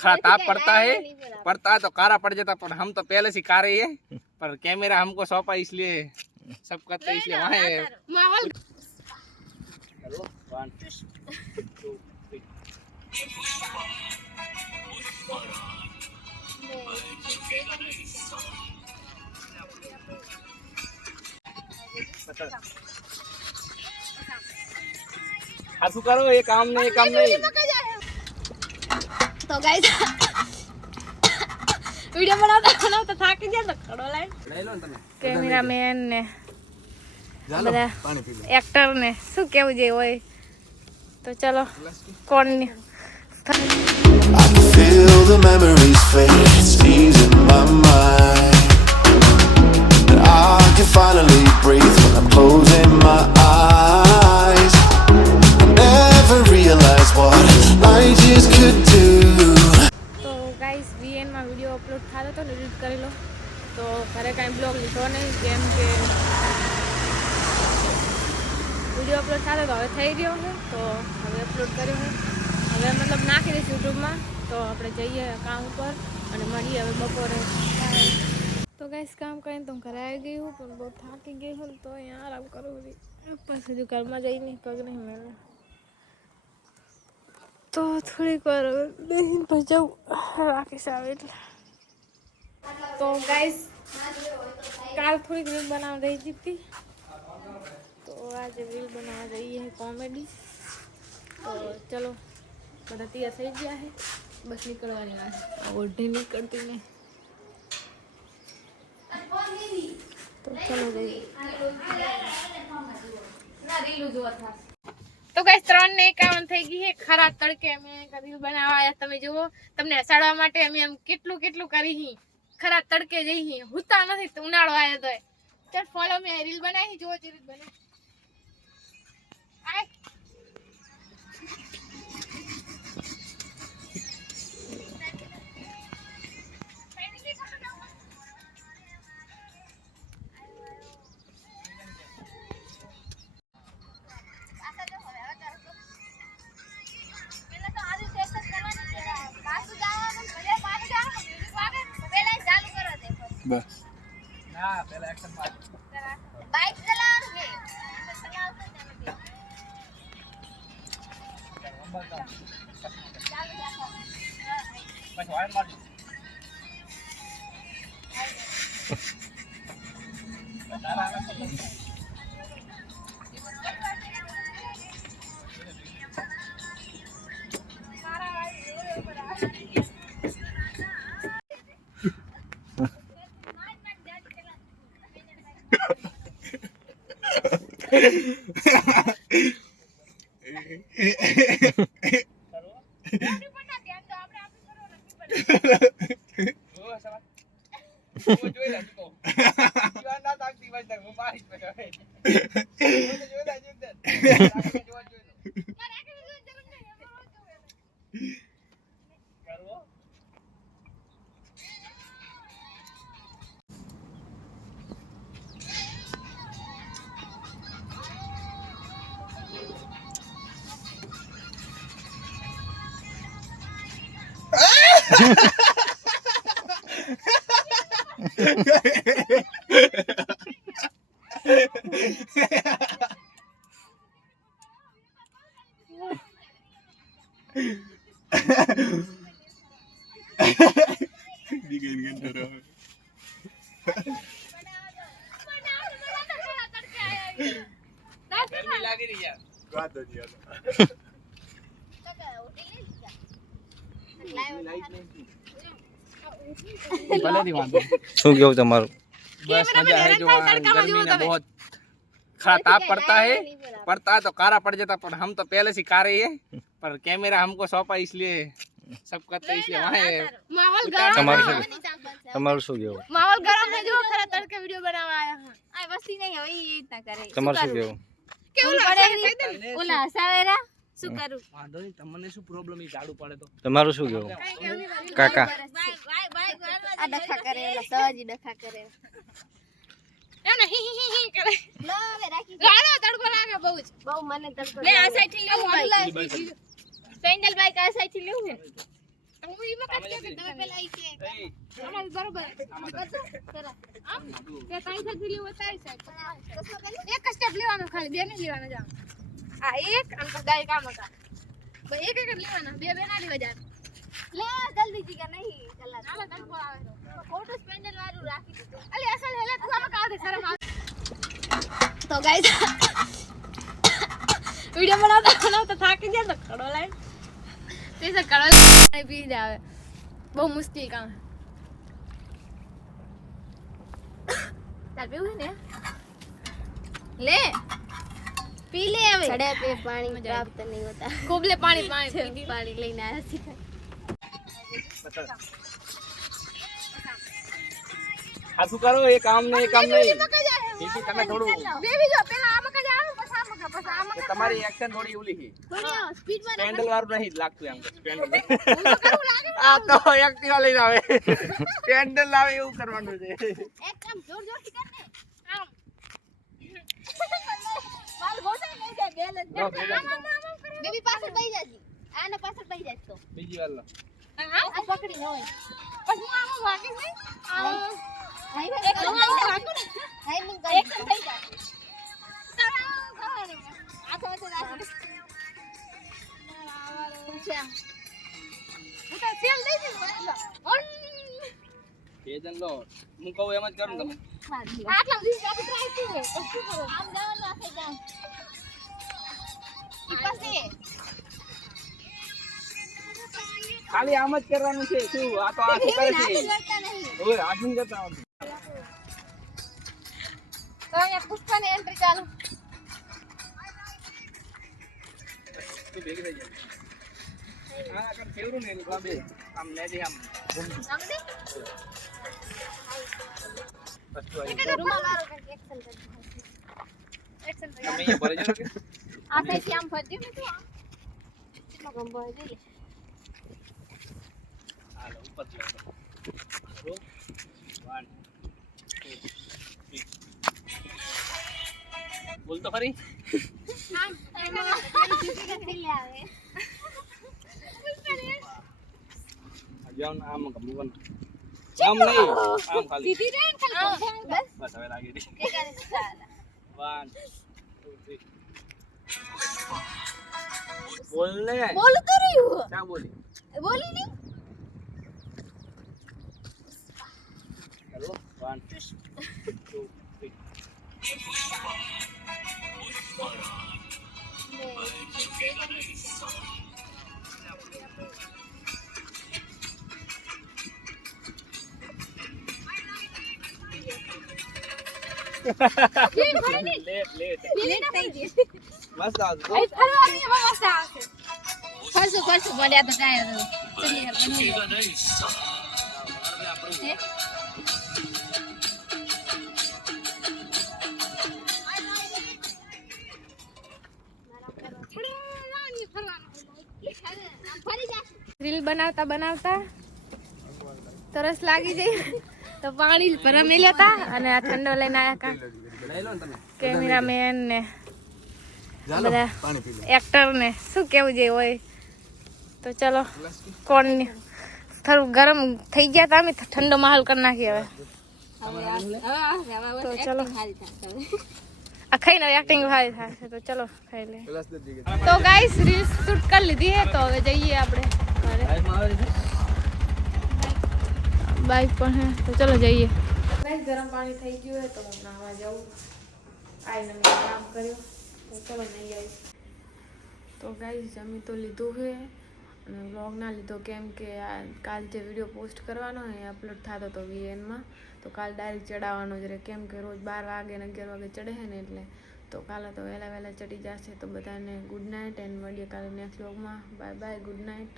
खरा ताप पड़ता है तो कारा पड़ जाता, पर हम तो पहले से कारे ही है, पर कैमरा हमको सौंपा इसलिए सब करते इसलिए वहाँ है। माहौल हाथू करो, ये काम नहीं। तो गाइस वीडियो बनाता થાકી ગયા તો ખડો લઈ લો ને તમે કેમેરામેન ને બધા એક્ટર ને શું કેવું જે હોય તો ચલો કોણ I can feel the memories fade, it's easing my mind. And I can finally breathe when I'm closing my eyes. I never realized what I just could do. તો ગાઈસ VN માં વિડિયો અપલોડ થાતો તો edit કરેલો તો ઘરે કાંઈ blog લીધો નહીં, કેમ કે વિડિયો અપલોડ થાતો તો હવે થઈ ગયો છે, તો હવે અપલોડ કર્યો છે, હવે મતલબ નાખી દઈશ યુટ્યુબમાં. તો આપણે જઈએ કામ ઉપર અને મળીએ હવે બપોરે. તો ગાઈસ કામ કરીને તો ઘરે આવી ગઈ હું, પણ બહુ થાકી ગઈ હું, તો અહીંયા આરામ કરું પછી હજુ ઘરમાં જઈને પગ નહીં મેળવે, તો થોડીક વાર બેસીને પછી જવું રાકેશ આવે એટલે. તો ગાઈસ કાલ થોડીક રીલ બનાવવા રહી હતી, તો આજે રીલ બનાવવા જઈએ કોમેડી. તો ચલો બધા તૈયાર થઈ ગયા છે, બસ નીકળવાની વાત છે, ઓઢી નીકળતી નહીં. તો ચલો જઈએ. તો ગાઈસ 3:51 થઈ ગઈ છે, ખરા તડકે અમે રીલ બનાવવા આવ્યા. તમે જુઓ, તમને હસાડવા માટે અમે એમ કેટલું કરી ખરા તડકે જઈ હુતા નથી, તો ઉનાળો આવ્યો તો ચાલ ફોલો મે રીલ બનાવી જો રીલ બનાવી. આય બસ ના પહેલા એક્શન માર બાઈક ચલાવવાનું છે પછી વાયર માર લાગી રહી યાર વાત જ યાર શું કેવું તમારું? बस मजा है जो गर्मी में बहुत खरा ताप पड़ता है तो कारा पड़ जाता, पर हम तो पहले से कारे ही है, पर कैमरा हमको सौंपा इसलिए सब करते इसलिए वहाँ है। माहौल गरम તમારું શું કેવું? माहौल गरम है जो खरा तड़के वीडियो बनावा आया हां आ वस्ती नहीं है वही इतना करे તમારું શું કેવું? કેવું પડે ઓલા હસાવેરા શું કરું વાંધો નહીં, તમને શું પ્રોબ્લેમ ઈ ઝાડુ પડે તો તમારું શું કેવું કાકા? આ ડખા કરે ઓલા સહજી ડખા કરે એને હી હી હી કરે લો હવે રાખી લાડો તડકો લાગે બહુ મને તડકો લે આ સાઈડ થી લેવું સેન્ડલ બાઈક આ સાઈડ થી લેવું છે હું ઈ વખત કે તમે પેલા ઈ કે અમાર બરોબર બધું પેલા આમ કે તાઈ સાથે લીવ તાઈ સાહેબ એક સ્ટેપ લેવાનો ખાલી બે નહીં લેવાનો જાવ આ એક અને પછી ડાયરેક્ટ આમ કા બસ એક જ લેવાનો બે બે ના લેવા જા લે જલ્દી જી કે નહીં કલાક હાલો તનકો આવે ફોટો સ્પેન્ડર વાળું રાખી દીધું અલી અસલ હેલે તું આમ કા દે શરમ આવે તો ગાઈસ વિડિયો બનાવતા થાકી જાય તો ખડો લાઈન તે સે કડો પાણી પી જાવે બહુ મુશ્કેલ કામ તાર પીવું ને ले पी ले હવે સડે पे पानी प्राप्त नहीं होता कोबले पानी पानी लेने आया थी हाथू करो ये काम नहीं इसी करना थोड़ू बेबी जो પેલા આ મકા જાવ પછી આ મકા તમારી એક્શન થોડી ઉલી છે થોડી સ્પીડ માં સ્પેન્ડલ વાળું નહીં લાગતું એમ સ્પેન્ડલ હું તો કરું લાગે આ તો એક્ટિવા લઈને આવે સ્પેન્ડલ આવે એવું કરવાનું છે એક કામ જોર જોર થી કર ને આમ માલ ગોઠા લઈ જાય બેલેન્સ બેબી પાછળ બેહી જાજી આને પાછળ બેહી જાજ તો બીજી વાર લો આ પકડી ન હોય પછી આમ વાગી નહીં હાઈ એક વાગું ને હાઈ મું એક્શન થઈ જાય આ તો તો રાખી હું તો સેલ દઈ દીધું કેજન લો હું કહું એમ જ કરું તમે આટલા દિવસ આપણે ટ્રાય કરીએ તો શું કરો આમ જવાનું આખે જામ ઈ પાસે ખાલી આમ જ કરવાનું છે શું આ તો આ શું કરે છે ઓય રાજન કરતા આવતું તો અહીંયા પુષ્પાની એન્ટ્રી ચાલુ તું ભેગી થઈ જાય હા અગર ફેવરું ને એટલે બે આમ લે દે આમ આમ દે બસ તો એક રૂમાલ વાળો કંઈક એક્શન થઈ તમે ભરે જો કે આ થઈ આમ ફરજો ને તું આમ ગંબો હે લે હાલો ઉપર લો 1 2 3 બોલ તો ખરી આમ એમાં થઈ લે આવે જાવ આમ કમવન આમ નહીં આમ ખાલી સીધી રહે ને ખાલી બસ બસ હવે લાગી દે કે કરે ચાલ 1 2 3 બોલ ને બોલ તો રહ્યું ક્યાં બોલી બોલી નહીં ચલો 1 2 3 લેટ થઈ ગઈ મસ્ત આવતું આ ફરવાની એમાં મસ્ત આવશે ફરશું બોલ્યા તો કાય ચલી યાર બની રીલ બનાવતા બનાવતા તરસ લાગી જાય તો પાણી ભરા મેલ્યા હતા અને આ ઠંડો લઈને આયા કા લઈ લો ને તમે કેમેરામેન ને બધા એક્ટર ને શું કેવું જે હોય તો ચલો કોણ થોડું ગરમ થઈ ગયા હતા અમે ઠંડો માહોલ કરી નાખીએ હવે તો ચલો આ ખાઈને એક્ટિંગ ભાઈ થશે તો ચલો ખાઈ લે તો ગાઈસ રીલ શૂટ કરી લીધી હે તો હવે જઈએ આપણે ઘરે બાઈક પણ હે તો ચલો જઈએ ગાઈસ ગરમ પાણી થઈ ગયું હે તો હું નાવા જાઉં આઈને મેં આરામ કર્યો તો ચલો નહીં આવી તો ગાઈસ જમી તો લીધું હે અને વ્લોગ ના લીધો કેમ કે કાલ જે વિડીયો પોસ્ટ કરવાનો એ અપલોડ થતો હતો VN માં તો કાલ ડાયરેક્ટ ચડાવવાનો જ રહે કેમ કે રોજ 12 વાગે ને 11 વાગે ચડે છે ને એટલે તો કાલે તો વહેલા ચડી જશે તો બધાને ગુડ નાઇટ એન્ડ મળીએ કાલે નેક્સ્ટ વ્લોગમાં બાય બાય ગુડ નાઇટ